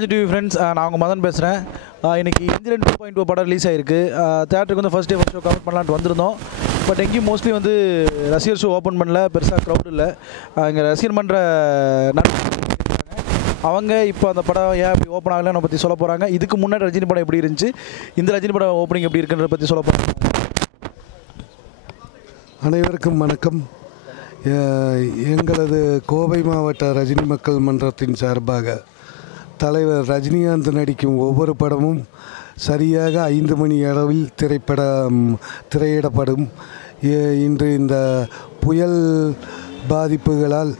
Raj TV friends, நான் உங்கள் மதன் பேசுகிறேன். இன்றைக்கி இந்திரன் 2.0 படம் ரிலீஸ் ஆகிருக்கு. தேட்டருக்கு வந்து first day first show cover பண்ணலான்ட்டு வந்திருந்தோம். பட் எங்கேயும் மோஸ்ட்லி வந்து ரசிகர் ஷோ ஓப்பன் பண்ணல, பெருசாக க்ரௌட் இல்லை. இங்கே ரசிகர் பண்ணுற அவங்க இப்போ அந்த படம் ஏன் அப்படி ஓப்பன் ஆகலைன்னு பற்றி சொல்ல போகிறாங்க. இதுக்கு முன்னாடி ரஜினி படம் எப்படி இருந்துச்சு, இந்த ரஜினி படம் ஓப்பனிங் எப்படி இருக்குன்றத பற்றி சொல்ல போகிறாங்க. அனைவருக்கும் வணக்கம். எங்களது கோவை மாவட்ட ரஜினி மக்கள் மன்றத்தின் சார்பாக தலைவர் ரஜினிகாந்த் நடிக்கும் ஒவ்வொரு படமும் சரியாக 5 மணி அளவில் திரையிடப்படும். இன்று இந்த புயல் பாதிப்புகளால்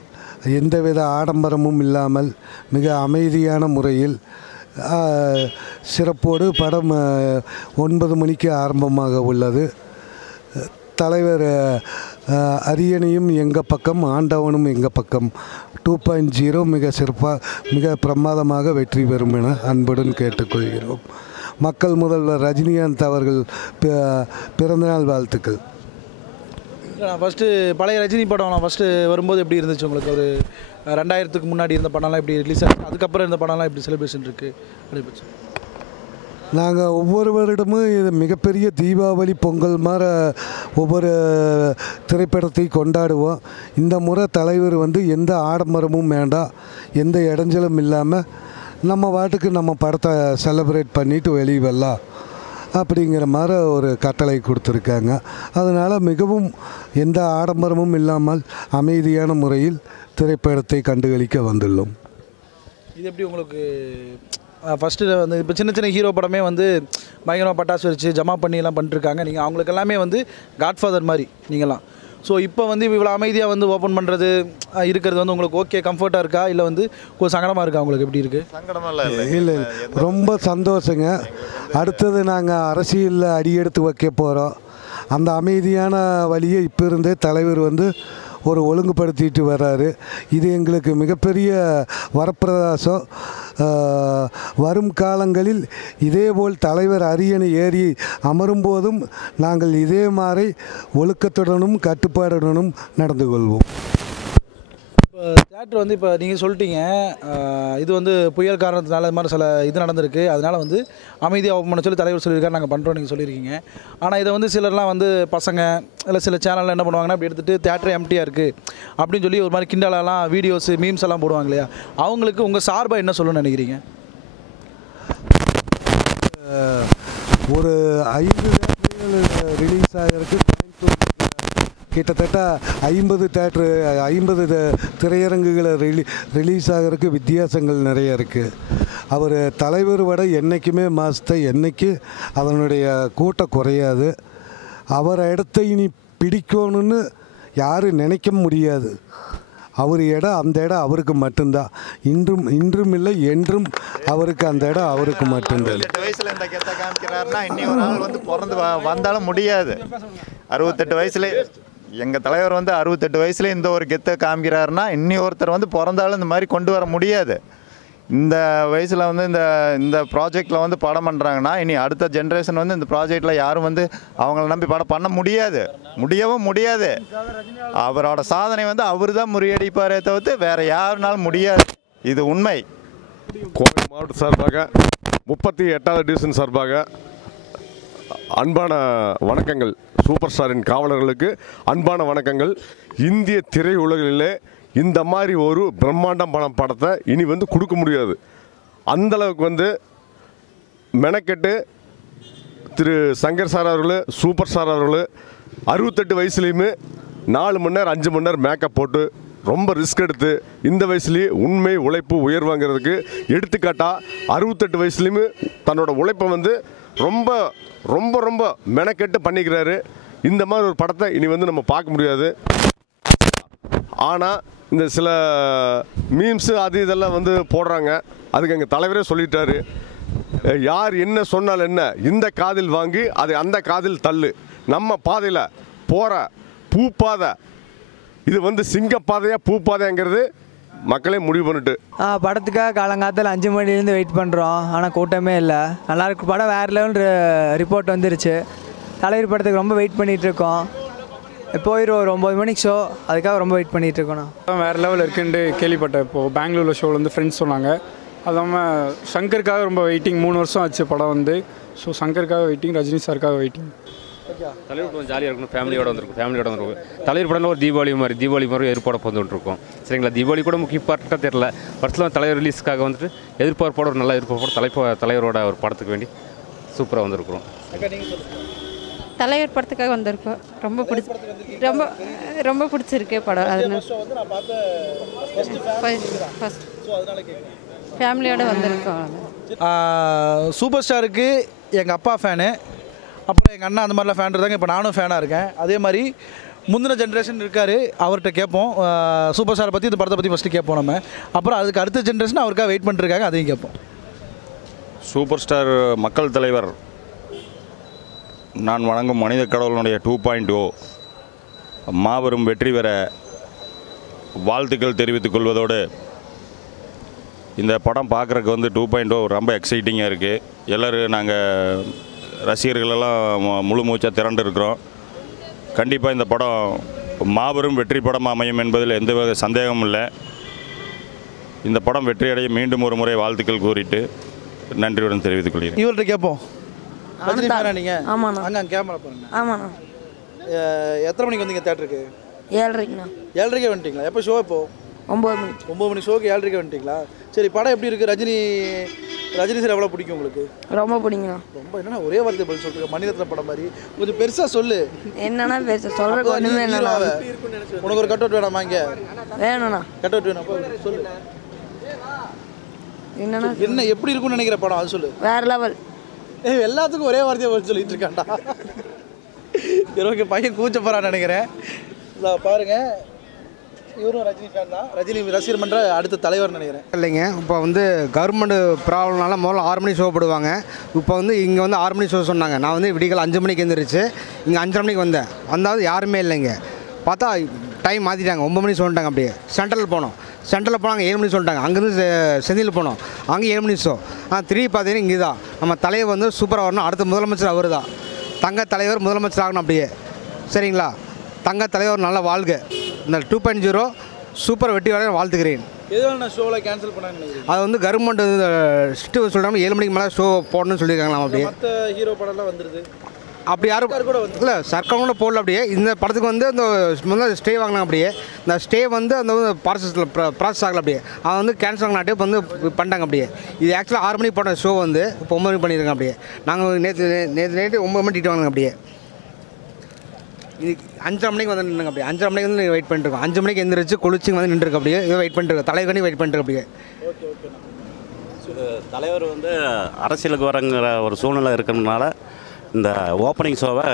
எந்தவித ஆடம்பரமும் இல்லாமல் மிக அமைதியான முறையில் சிறப்போடு படம் 9 மணிக்கு ஆரம்பமாக உள்ளது. தலைவர் அரியணையும் எங்கள் பக்கம், ஆண்டவனும் எங்கள் பக்கம் 2.0 மிக பிரமாதமாக வெற்றி பெறும் என அன்புடன் கேட்டுக்கொள்கிறோம். மக்கள் முதல்வர் ரஜினிகாந்த் அவர்கள் பிறந்தநாள் வாழ்த்துக்கள். ஃபஸ்ட்டு பழைய ரஜினி படம் ஃபஸ்ட்டு வரும்போது எப்படி இருந்துச்சு உங்களுக்கு? ஒரு 2000க்கு முன்னாடி இருந்த படம்லாம் எப்படி ரிலீஸ் ஆச்சு, அதுக்கப்புறம் இருந்த படம்லாம் எப்படி செலிப்ரேஷன் இருக்குது அப்படிப்பச்சு? நாங்கள் ஒவ்வொரு வருடமும் இது மிகப்பெரிய தீபாவளி பொங்கல் மாதிரி ஒவ்வொரு திரைப்படத்தை கொண்டாடுவோம். இந்த முறை தலைவர் வந்து எந்த ஆடம்பரமும் வேண்டாம், எந்த இடைஞ்சலும் இல்லாமல் நம்ம பாட்டுக்கு நம்ம படத்தை செலிப்ரேட் பண்ணிவிட்டு வெளியே வரலாம் அப்படிங்கிற மாதிரி ஒரு கட்டளை கொடுத்துருக்காங்க. அதனால் மிகவும் எந்த ஆடம்பரமும் இல்லாமல் அமைதியான முறையில் திரைப்படத்தை கண்டுகளிக்க வந்துள்ளோம். இது எப்படி உங்களுக்கு ஃபஸ்ட்டு வந்து இப்போ சின்ன சின்ன ஹீரோ படமே வந்து பயங்கரமாக பட்டாசு வச்சு ஜமா பண்ணிலாம் பண்ணிட்டுருக்காங்க. நீங்கள் அவங்களுக்கு எல்லாமே வந்து காட்ஃபாதர் மாதிரி நீங்களாம். ஸோ இப்போ வந்து இவ்வளோ அமைதியாக வந்து ஓப்பன் பண்ணுறது இருக்கிறது வந்து உங்களுக்கு ஓகே, கம்ஃபர்ட்டாக இருக்கா, இல்லை வந்து ஒரு சங்கடமாக இருக்கா? உங்களுக்கு எப்படி இருக்குது? சங்கடமாக இல்லை, ரொம்ப சந்தோஷங்க. அடுத்தது நாங்கள் அரசியலில் அடியெடுத்து வைக்க போகிறோம். அந்த அமைதியான வழியை இப்போ இருந்தே தலைவர் வந்து ஒரு ஒழுங்குபடுத்திட்டு வர்றாரு. இது எங்களுக்கு மிகப்பெரிய வரப்பிரசாதம். வரும் காலங்களில் இதேபோல் தலைவர் அரியணை ஏறி அமரும் போதும் நாங்கள் இதே மாதிரி ஒழுக்கத்துடனும் கட்டுப்பாடுடனும் நடந்து கொள்வோம். தேட்டர் வந்து இப்போ நீங்கள் சொல்லிட்டீங்க, இது வந்து புயல் காரணத்தினால இது மாதிரி சில இது நடந்திருக்கு, அதனால் வந்து அமைதியாக ஓப்பன் பண்ண சொல்லி தலைவர் சொல்லியிருக்காரு, நாங்கள் பண்ணுறோம் நீங்கள் சொல்லியிருக்கீங்க. ஆனால் இதை வந்து சிலர்லாம் வந்து பசங்க இல்லை சில சேனலில் என்ன பண்ணுவாங்கன்னா அப்படி எடுத்துகிட்டு தேட்டர் எம்டியாக இருக்குது அப்படின்னு சொல்லி ஒரு மாதிரி கிண்டலெல்லாம் வீடியோஸ் மீம்ஸ் எல்லாம் போடுவாங்க இல்லையா? அவங்களுக்கு உங்கள் சார்பாக என்ன சொல்லணும்னு நினைக்கிறீங்க? ஒரு 5 தேட்டர்கள் ரிலீஸ் ஆகிறதுக்கு கிட்டத்தட்ட 50 திரையரங்குகளை ரிலீஸ் ஆகிறதுக்கு வித்தியாசங்கள் நிறைய இருக்குது. அவர் தலைவர் விட என்றைக்குமே மாதத்தை என்றைக்கு அதனுடைய கூட்டம் குறையாது. அவர் இடத்த இனி பிடிக்கணும்னு யாரும் நினைக்க முடியாது. அவர் இடம் அந்த இடம் அவருக்கு மட்டும்தான். இன்றும் இல்லை என்றும் அவருக்கு அந்த இடம் அவருக்கு மட்டும்தான். 68 வயசில் இந்த கெத்த காமிக்கிறாருன்னா இன்னி ஒரு ஆள் வந்து பிறந்து வந்தாலும் முடியாது. 68 வயசுல எங்கள் தலைவர் வந்து 68 வயசுல இந்த ஒரு கெத்தை காமிக்கிறாருன்னா இன்னி ஒருத்தர் வந்து பிறந்தாலும் இந்த மாதிரி கொண்டு வர முடியாது. இந்த வயசில் வந்து இந்த ப்ராஜெக்டில் வந்து படம் பண்ணுறாங்கன்னா இனி அடுத்த ஜென்ரேஷன் வந்து இந்த ப்ராஜெக்டில் யாரும் வந்து அவங்கள நம்பி படம் பண்ண முடியவும் முடியாது. அவரோட சாதனை வந்து அவர் தான் முறியடிப்பாரே தவிர்த்து வேறு யாருனாலும் முடியாது. இது உண்மை. கோவை மாவட்ட சார்பாக 38வது டிவிஷன் சார்பாக அன்பான வணக்கங்கள். சூப்பர் ஸ்டாரின் காவலர்களுக்கு அன்பான வணக்கங்கள். இந்திய திரையுலகிலே இந்த மாதிரி ஒரு பிரம்மாண்டம் படத்தை இனி வந்து கொடுக்க முடியாது. அந்தளவுக்கு வந்து மெனக்கெட்டு திரு சங்கர் சார் அவர்கள், சூப்பர் ஸ்டார் அவர்கள் 68 வயசுலேயுமே 4 மணி நேரம் 5 மணி நேரம் மேக்கப் போட்டு ரொம்ப ரிஸ்க் எடுத்து இந்த வயசுலேயே உண்மை உழைப்பு உயர்வாங்கிறதுக்கு எடுத்துக்காட்டாக 68 வயசுலேயுமே தன்னோட உழைப்பை வந்து ரொம்ப ரொம்ப ரொம்ப மெனக்கெட்டு பண்ணிக்கிறாரு. இந்த மாதிரி ஒரு படத்தை இனி வந்து நம்ம பார்க்க முடியாது. ஆனால் இந்த சில மீம்ஸு அது இதெல்லாம் வந்து போடுறாங்க. அதுக்கு எங்கள் தலைவரே சொல்லிட்டாரு, யார் என்ன சொன்னால் என்ன, இந்த காதில் வாங்கி அதை அந்த காதில் தள்ளு. நம்ம பாதையில் போகிற பூப்பாதை இது வந்து சிங்கப்பாதையா பூப்பாதைங்கிறது மக்களே முடிவு பண்ணிட்டு படத்துக்காக காலங்காலத்தில் 5 மணிலேருந்து வெயிட் பண்ணுறோம். ஆனால் கூட்டமே இல்லை. நல்லாயிருக்கு படம், வேறு லெவல் ரிப்போர்ட் வந்துருச்சு. தலைவர் படத்துக்கு ரொம்ப வெயிட் பண்ணிகிட்ருக்கோம். போயிடும் ஒரு 9 மணிக்கு ஷோ, அதுக்காக ரொம்ப வெயிட் பண்ணிகிட்ருக்கோண்ணா. வேறு லெவல் இருக்குன்ட்டு கேள்விப்பட்டேன். இப்போது பெங்களூரில் ஷோவில் வந்து ஃப்ரெண்ட்ஸ் சொன்னாங்க. அது இல்லாமல் சங்கருக்காக ரொம்ப வெயிட்டிங். 3 வருஷம் ஆச்சு படம் வந்து. ஸோ சங்கருக்காக வெயிட்டிங், ரஜினி சாருக்காக வெயிட்டிங். தலைவர் படம் ஜாலியாக இருக்கணும், ஃபேமிலியோட வந்துருக்கும். தலைவர் படம் ஒரு தீபாவளி மாதிரி எதிர்பார்ப்பு வந்துட்டு இருக்கோம். சரிங்களா, தீபாவளி கூட முக்கிய பார்ட்டாக தெரியல. வருஷத்தில் தலைவர் ரிலீஸ்க்காக வந்துட்டு எதிர்பார்ப்போட ஒரு நல்ல எதிர்பார்ப்போட தலைவரோட ஒரு படத்துக்கு வேண்டி சூப்பராக வந்திருக்கிறோம். தலைவர் படத்துக்காக வந்திருக்கோம். ரொம்ப பிடிச்சிருக்கு படம். அது ஃபேமிலியோடு வந்திருக்கோம். சூப்பர் ஸ்டாருக்கு எங்கள் அப்பா ஃபேனு, அப்புறம் எங்கள் அண்ணா அந்த மாதிரிலாம் ஃபேன் இருந்தாங்க. இப்போ நானும் ஃபேனாக இருக்கேன். அதே மாதிரி முந்தின ஜென்ரேஷன் இருக்கார், அவர்கிட்ட கேட்போம். சூப்பர் ஸ்டாரை பற்றி, இந்த படத்தை பற்றி ஃபஸ்ட்டு கேட்போம் நம்ம. அப்புறம் அதுக்கு அடுத்த ஜென்ரேஷன் அவருக்காக வெயிட் பண்ணிருக்காங்க, அதையும் கேட்போம். சூப்பர் ஸ்டார் மக்கள் தலைவர், நான் வணங்கும் மனித கடவுளுடைய 2.0 மாபெரும் வெற்றி பெற வாழ்த்துக்கள் தெரிவித்துக் கொள்வதோடு, இந்த படம் பார்க்குறக்கு வந்து 2.0 ரொம்ப எக்ஸைட்டிங்காக இருக்குது. எல்லோரும் நாங்கள் ரசிகர்களெல்லாம் முழு மூச்சாக திரண்டு இருக்கிறோம். கண்டிப்பாக இந்த படம் மாபெரும் வெற்றி படமாக அமையும் என்பதில் எந்தவித சந்தேகமும் இல்லை. இந்த படம் வெற்றியடைய மீண்டும் ஒரு முறை வாழ்த்துக்கள் கூறிட்டு நன்றியுடன் தெரிவித்துக் கொள்கிறேன். இவர்கிட்ட கேட்போம். ரஜினி ஃபேனா நீங்கள்? ஆமாண்ணா. அங்கே கேமரா பாருங்க. ஆமாண்ணா. எத்தனை மணிக்கு வந்தீங்க தேட்டருக்கு? 7:30ண்ணா. 7:30 வந்துட்டீங்களா? எப்போ ஷோ? இப்போ 9 மணி. 9 மணி ஷோக்கு 7:30 வந்துட்டீங்களா? சரி, படம் எப்படி இருக்குது? ரஜினி சார் எவ்வளோ பிடிக்கும் உங்களுக்கு? ரொம்ப பிடிங்கண்ணா. ரொம்ப என்னன்னா ஒரே வார்த்தை பதில் சொல்லிருக்க, மணிரத்ன படம் மாதிரி கொஞ்சம் பெருசாக சொல்லு. என்னன்னா பேச சொல்கிறக்கு ஒன்றுமே இல்லைண்ணா. உனக்கு ஒரு கட் அவுட் வேணாமா? இங்கே வேணும்ண்ணா. கட் அவுட் வேணாம், சொல்லு. என்னன்னா என்ன எப்படி இருக்கும்னு நினைக்கிற படம் அது சொல்லு. வேற லெவல். எல்லாத்துக்கும் ஒரே வார்த்தையை பதில் சொல்லிட்டு இருக்காண்டா. ஓகே, பையன் கூச்சப்பறான்னு நினைக்கிறேன். பாருங்க, இவரும் ரஜினி ஃபேன் தான். ரஜினி ரசிகர் மன்ற அடுத்த தலைவர் நினைக்கிறேன். இல்லைங்க, இப்போ வந்து கவர்மெண்ட் ப்ராப்ளம்னால முதல்ல 6 மணி ஷோ போடுவாங்க. இப்போ வந்து இங்கே வந்து 6 மணி ஷோ சொன்னாங்க. நான் வந்து விடிகால் 5 மணிக்கு எழுந்திரிச்சு இங்கே 5:30 மணிக்கு வந்தாலும் யாருமே இல்லைங்க. பார்த்தா டைம் மாற்றிட்டாங்க. 9 மணி சொல்லிட்டாங்க. அப்படியே சென்ட்ரல் போனோம். சென்ட்ரலில் போனாங்க 7 மணி சொல்லிட்டாங்க. அங்கேருந்து செந்தில் போனோம், அங்கே 7 மணி ஷோ. திரும்பி பார்த்தீங்கன்னா இங்கே தான் நம்ம தலைவர் வந்து சூப்பராக வரணும். அடுத்த முதலமைச்சர் அவர் தான். தங்க தலைவர் முதலமைச்சர் ஆகணும் அப்படியே. சரிங்களா, தங்க தலைவர் நல்ல வாழ்க. இந்த 2.0 சூப்பர் வெற்றி வர வாழ்த்துக்கிறேன். எதுவும் ஷோவில் கேன்சல் பண்ணாங்க. அது வந்து கவர்மெண்ட் ஸ்டிட்டு சொல்கிறாங்க 7 மணிக்கு மேலே ஷோ போடணும்னு சொல்லியிருக்காங்களாம். அப்படியே மற்ற ஹீரோ படம்லாம் வந்துடுது. அப்படி யாரும் இல்லை, சர்க்கார் கூட போடல. அப்படியே இந்த படத்துக்கு வந்து அந்த முதல்ல ஸ்டே வாங்கினாங்க. அப்படியே இந்த ஸ்டே வந்து அந்த ப்ராசஸ் ஆகலை. அப்படியே அவன் வந்து கேன்சல் ஆகினாட்டே வந்து பண்ணிட்டாங்க. அப்படியே இது ஆக்சுவலாக 6 மணிக்கு போட்ட ஷோ வந்து இப்போ 9 மணி பண்ணியிருக்காங்க. அப்படியே நாங்கள் நேற்று நைட்டு 9 மணி டிக்கெட் வாங்கினாங்க. அப்படியே இது 5:30 மணிக்கு வந்து நின்றுங்க. அப்படியே 5:30 மணிக்கு வந்து வெயிட் பண்ணிட்டுருக்கோம். 5 மணிக்கு எந்திரிச்சு குளிச்சு வந்து நின்றுருக்கு. அப்படியே வெயிட் பண்ணிட்டுருக்கோம். தலைவர்கணி வெயிட் பண்ணிட்டு அப்படியே. தலைவர் வந்து அரசியலுக்கு வரங்கிற ஒரு சூழ்நிலை இருக்கிறதுனால இந்த ஓப்பனிங் ஷோவை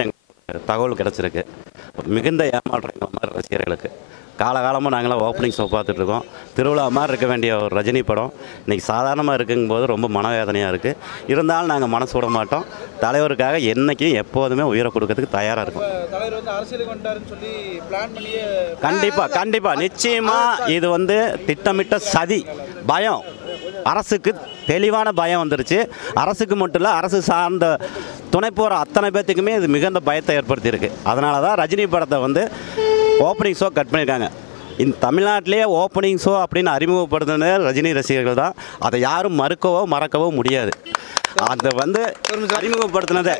எங்களுக்கு தகவல் கிடச்சிருக்கு. மிகுந்த ஏமாற்றம் எங்கள் மாதிரி ரசிகர்களுக்கு. காலகாலமாக நாங்களாம் ஓப்பனிங் ஷோ பார்த்துட்ருக்கோம். திருவிழா மாதிரி இருக்க வேண்டிய ஒரு ரஜினி படம் இன்றைக்கி சாதாரணமாக இருக்குங்கும்போது ரொம்ப மனவேதனையாக இருக்குது. இருந்தாலும் நாங்கள் மனசு விட மாட்டோம். தலைவருக்காக என்றைக்கும் எப்போதுமே உயிரை கொடுக்கறதுக்கு தயாராக இருக்கும். கண்டிப்பாக நிச்சயமாக இது வந்து திட்டமிட்ட சதி. பயம், அரசுக்கு தெளிவான பயம் வந்துருச்சு. அரசுக்கு மட்டும் இல்லை, அரசு சார்ந்த துணை போகிற அத்தனை பேர்த்துக்குமே இது மிகுந்த பயத்தை ஏற்படுத்தியிருக்கு. அதனால தான் ரஜினி படத்தை வந்து ஓப்பனிங் ஷோ கட் பண்ணியிருக்காங்க. இந்த தமிழ்நாட்டிலேயே ஓப்பனிங் ஷோ அப்படின்னு அறிமுகப்படுத்தினது ரஜினி ரசிகர்கள் தான். அதை யாரும் மறக்கவோ முடியாது. அதை வந்து அறிமுகப்படுத்தினதே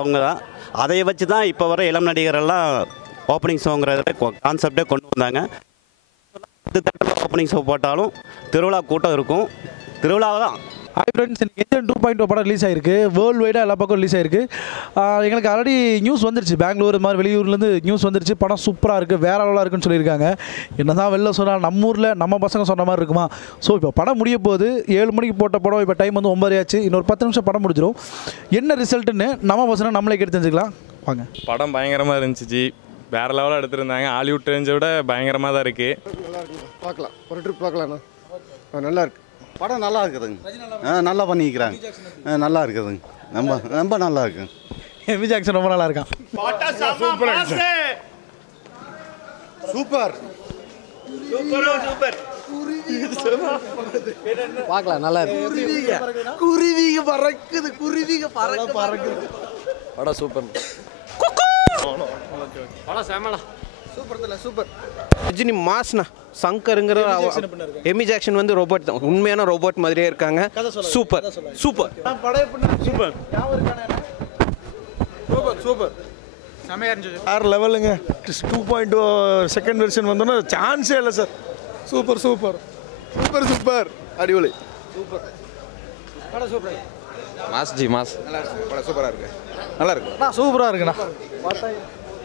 அவங்க தான். அதை வச்சு தான் இப்போ வர இளம் நடிகரெல்லாம் ஓப்பனிங் ஷோங்கிறத கான்செப்டே கொண்டு வந்தாங்க. ஓப்பனிங் ஷோ போட்டாலும் திருவிழா கூட்டம் இருக்கும். திருவிழாவை தான். ஹாய் ஃப்ரெண்ட்ஸ், எந்திரன் 2.0 படம் ரிலீஸ் ஆகிருக்கு. வேர்ல்டு வைடாக எல்லா பக்கம் ரிலீஸ் ஆகிருக்கு. எங்களுக்கு ஆல்ரெடி நியூஸ் வந்துருச்சு. பெங்களூர் மாதிரி வெளியூர்லேருந்து நியூஸ் வந்துருச்சு. படம் சூப்பராக இருக்குது, வேற லெவலாக இருக்குன்னு சொல்லியிருக்காங்க. என்ன தான் வெளில சொன்னால் நம்ம ஊரில் நம்ம பசங்க சொன்ன மாதிரி இருக்குமா? ஸோ இப்போ படம் முடிய போகுது. 7 மணிக்கு போட்ட படம் இப்போ டைம் வந்து 9 ஆச்சு. இன்னொரு 10 நிமிஷம் படம் முடிஞ்சிடும். என்ன ரிசல்ட்டுன்னு நம்ம பசங்க நம்மளே கேட்டு தெரிஞ்சுக்கலாம் வாங்க. படம் பயங்கரமாக இருந்துச்சு. வேறு லெவலாக எடுத்துருந்தாங்க. ஹாலிவுட் ரேஞ்சை விட பயங்கரமாக தான் இருக்குது. பார்க்கலாம், ஒரு ட்ரிப் பார்க்கலாண்ணா. நல்லா இருக்கு படம். நல்லா இருக்குதுங்க. நல்லா பண்ணிக்கிறாங்க. நல்லா இருக்குதுங்க. ரொம்ப நல்லா இருக்குங்க. எமி ஜாக்சன் ரொம்ப நல்லா இருக்கான். சூப்பர் பார்க்கலாம், நல்லா இருக்கு. குருவிங்க பறக்குது. படம் சூப்பர். படம் செமடா. சூப்பர். ரஜினி மாஸ்ண்ணா சங்கருங்கிற எமி ஜாக்சன் வந்து ரோபோட் தான், உண்மையான ரோபோட் மாதிரியே இருக்காங்க. சூப்பர் சூப்பர் சூப்பர் சூப்பர் வேறு லெவலுங்க. 2.2 செகண்ட் வெர்ஷன் வந்தோன்னா சான்ஸே இல்லை sir. Super super super super அடிபொலி சூப்பர் படம் சூப்பர். Mass ji mass. நல்லா இருக்கு படம். சூப்பராக இருக்கு. நல்லா இருக்கு. சூப்பராக இருக்குண்ணா.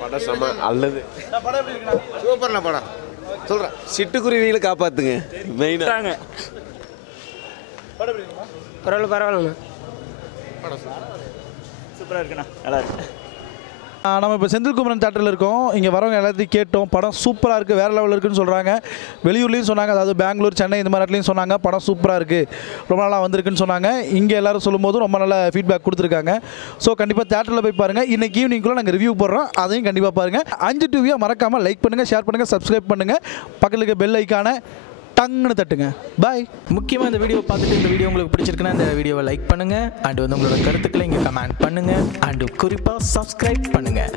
படம் செம்ம அல்லது. படம் எப்படி இருக்குண்ணா? சூப்பர்ண்ணா படம். சொல்கிறேன், சிட்டுக்குருவியில் காப்பாற்றுங்க மெயினாக. பரவாயில்ல படம் சூப்பராக இருக்குண்ணா. நல்லா இருக்கு. நம்ம இப்போ செந்தில்குமரன் தேட்டரில் இருக்கோம். இங்கே வரவங்க எல்லாத்தையும் கேட்டோம். படம் சூப்பராக இருக்குது, வேறு லெவலில் இருக்குன்னு சொல்கிறாங்க. வெளியூர்லேயும் சொன்னாங்க, அதாவது பெங்களூர், சென்னை இந்த மாதிரி இடத்துலையும் சொன்னாங்க படம் சூப்பராக இருக்குது, ரொம்ப நாளாக வந்திருக்குன்னு சொன்னாங்க. இங்கே எல்லோரும் சொல்லும்போது ரொம்ப நல்ல ஃபீட்பேக் கொடுத்துருக்காங்க. ஸோ கண்டிப்பாக தேட்டரில் போய் பாருங்கள். இன்றைக்கி ஈவினிங்குள்ளே நாங்கள் ரிவ்யூ போடுறோம், அதையும் கண்டிப்பாக பாருங்கள். 5 டிவியை மறக்காமல் லைக் பண்ணுங்கள், ஷேர் பண்ணுங்கள், சப்ஸ்கிரைப் பண்ணுங்கள், பக்கத்தில் இருக்க பெல் ஐக்கான டங்குன்னு தட்டுங்க. பாய். முக்கியமாக இந்த வீடியோ பார்த்துட்டு இந்த வீடியோ உங்களுக்கு பிடிச்சிருக்குன்னா இந்த வீடியோவை லைக் பண்ணுங்கள். அண்ட் வந்து உங்களோட கருத்துக்களை இங்கே கமெண்ட் பண்ணுங்கள். அண்டு குறிப்பாக சப்ஸ்கிரைப் பண்ணுங்கள்.